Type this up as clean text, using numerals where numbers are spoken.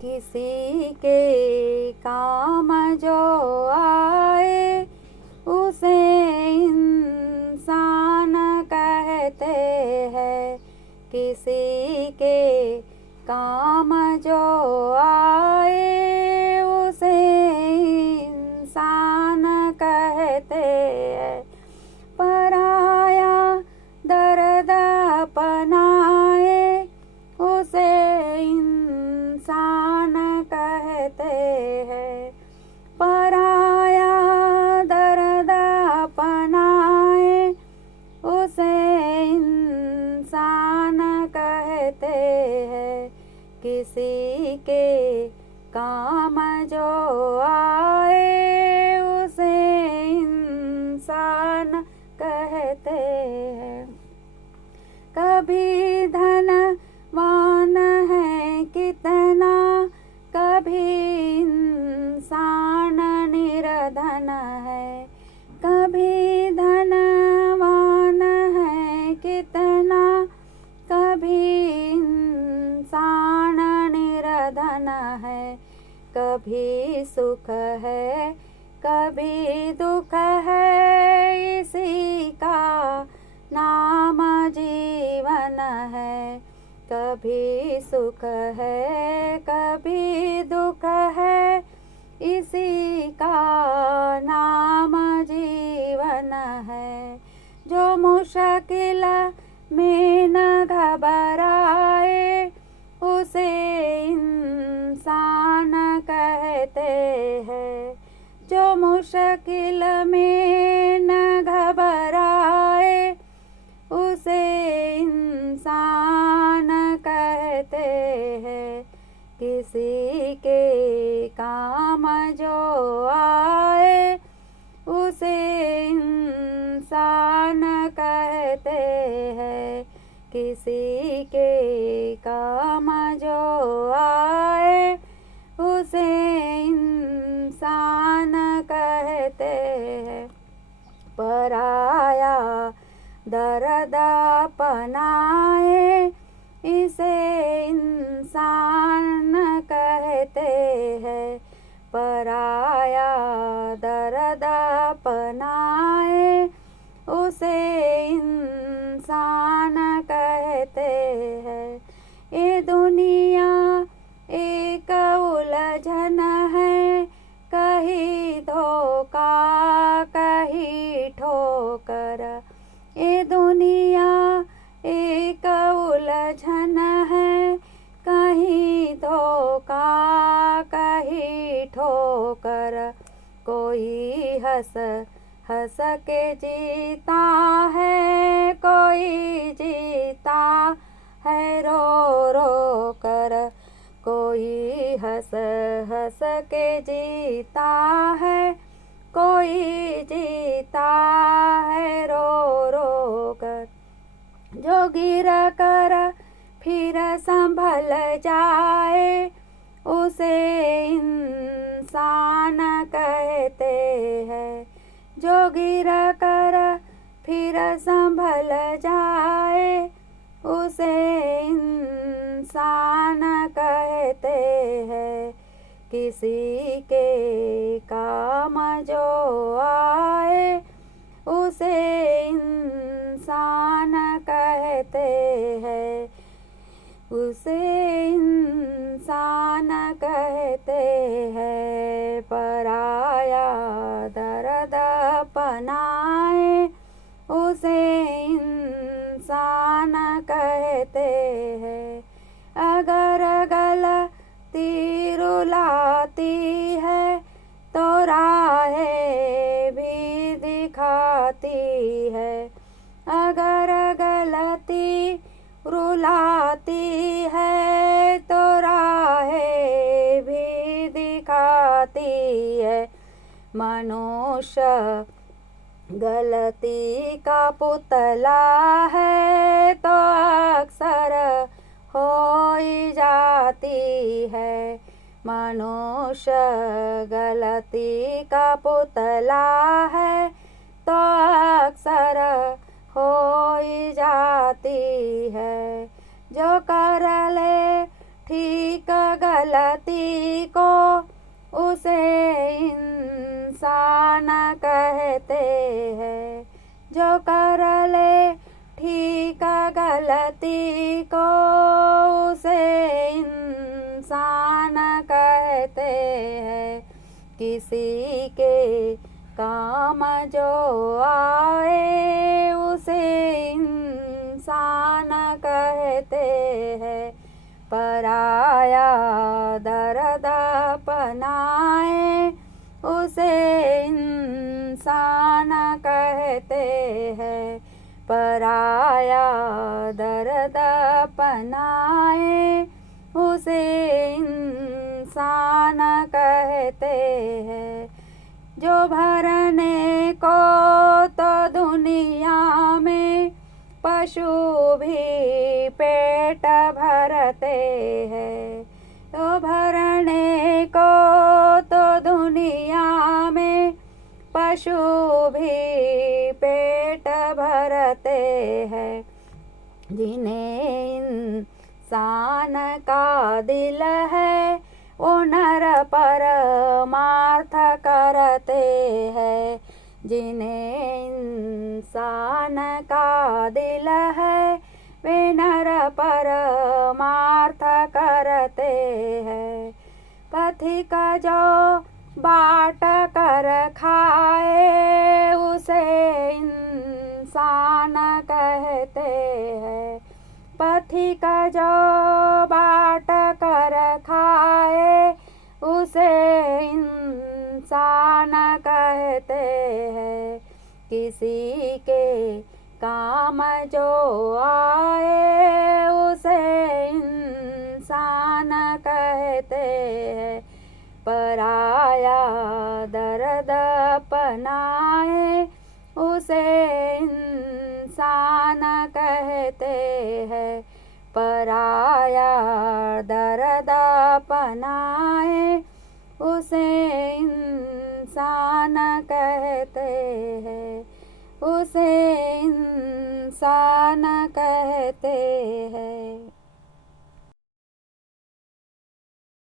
किसी के काम जो आए उसे इंसान कहते हैं। किसी के काम जो आए उसे इंसान कहते हैं। पराया दर्द अपनाए उसे इंसान कहते हैं। पराया दर्द अपनाए उसे इंसान कहते हैं। किसी के काम जो आए उसे इंसान कहते हैं। कभी धनवान है कितना, कभी इंसान निर्धन है। कभी धनवान है कितना, कभी इंसान निर्धन है। कभी सुख है कभी दुख है, इसी का नाम जीवन है। कभी सुख है कभी दुख है, इसी का नाम जीवन है। जो मुश्किल में न घबराए उसे इंसान कहते हैं। जो मुश्किल में न घबराए उसे इंसान कहते हैं। किसी के काम जो आए उसे इंसान कहते हैं। किसी के काम जो आए उसे इंसान कहते हैं। पराया दर्द अपनाए इसे इंसान कहते हैं। पराया दर्द अपनाए उसे इंसान कहते हैं। ये दुनिया एक उलझन है, कहीं धोखा कहीं ठोकर। ये दुनिया एक उलझन है, कहीं धोखा कहीं ठोकर। कोई हंस हंस के जीता है, कोई जीता है रो रो कर। कोई हंस हंस के जीता है, कोई जीता है रो रो कर। जो गिर कर फिर संभल जाए उसे इंसान कहते हैं। जो गिर कर फिर संभल जाए उसे इंसान कहते हैं। किसी के काम जो आए उसे इंसान कहते हैं। उसे इंसान कहते हैं। पराया दर्द अपनाए उसे इंसान कहते हैं। अगर गलती रुलाती है तो राहें भी दिखाती है। अगर गलती रुलाती है तो राहें भी दिखाती है। मनुष्य गलती का पुतला है तो अक्सर हो ही जाती है। मनुष्य गलती का पुतला है तो अक्सर हो ही जाती है। जो कर ले ठीक गलती को उसे इंसान कहते हैं। जो कर ले ठीक गलती को उसे इंसान कहते हैं। किसी के काम जो आए उसे इंसान कहते हैं। पराया दर्द अपनाए उसे इंसान कहते हैं। पराया दर्द अपनाए उसे इंसान कहते हैं। जो भरने को तो दुनिया में पशु भी पेट भरते हैं। तो भरने को तो दुनिया में पशु भी पेट भरते हैं। जिन्हें इंसान का दिल है वो नर परमार्थ करते हैं। जिन्हें इंसान का दिल है वे नर परमार्थ करते हैं। पथिक जो बाट कर खाए उसे इंसान कहते हैं। पथिक जो बाट कर खाए उसे इंसान कहते हैं। किसी के काम जो आए उसे इंसान कहते हैं। पराया दर्द अपनाए उसे इंसान कहते हैं। पराया दर्द अपनाए उसे इंसान कहते हैं। उसे इंसान कहते हैं।